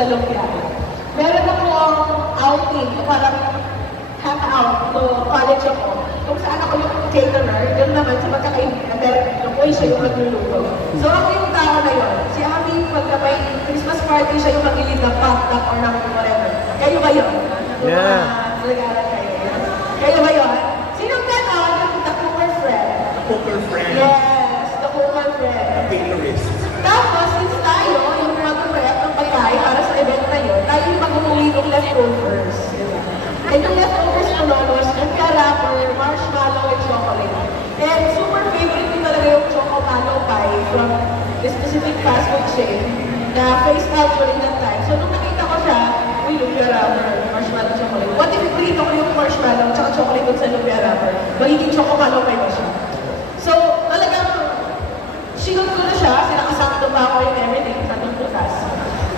sa lumpia. Meron akong outing, parang hangout to college ako. Kung saan ako yung caterer, yun naman sa magkakaibigan, dahil yung siya yung nagluluto. So ako yung tao na yun. Si Ami, pagka may Christmas party, siya yung mag-ilid ng potluck or ng whatever. Kayo ba yun? Yeah. Nag-aaral kayo. Kayo ba yun? Sinong gano'n? The cooker friend. The cooker friend. Yes, the cooker friend. The caterist. Tapos, since tayo, yung mag-prep ng pagkain para sa event na yun, tayo yung mag-umuli ng leftovers. And yung leftovers ko noon was lumpia wrapper, marshmallow, and chocolate. And super favorite ko talaga yung choco-malo pie from the specific fast food chain na phased out during that time. So, nung nakita ko siya, uy, lumpia wrapper, marshmallow, chocolate. What if i-prito ko yung marshmallow at chocolate dun sa lumpia wrapper? Magiging choco-malo pie ba siya? So, talagang sinod ko na siya, sinakasakto pa ako yung everything sa nung bukas.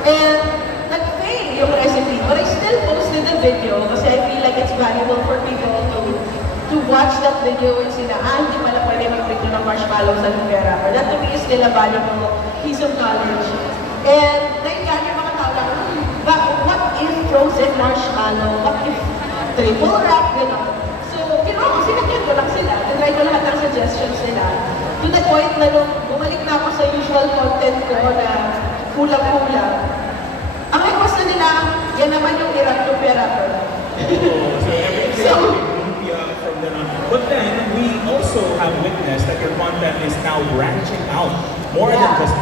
And nag-fail yung recipe, but I still posted the video kasi I feel like it's valuable for people to watch that video and see na, hindi pala pwede mag-prito ng marshmallow sa lumpia wrapper. That to me is still a valuable piece of knowledge. And naingan yung mga tao lang, but what if frozen marshmallow? What if triple wrap? Gano'n. So, ginawa ko, sinagyan ko lang sila. Tinry ko lahat ng suggestions nila. To the point na nung bumalik na ako sa usual content ko na kulang-kulang, ang request na nila, yan naman yung irap lumpia wrapper. So everything lumpia from then on. But then, we also have witnessed that your content is now branching out more than just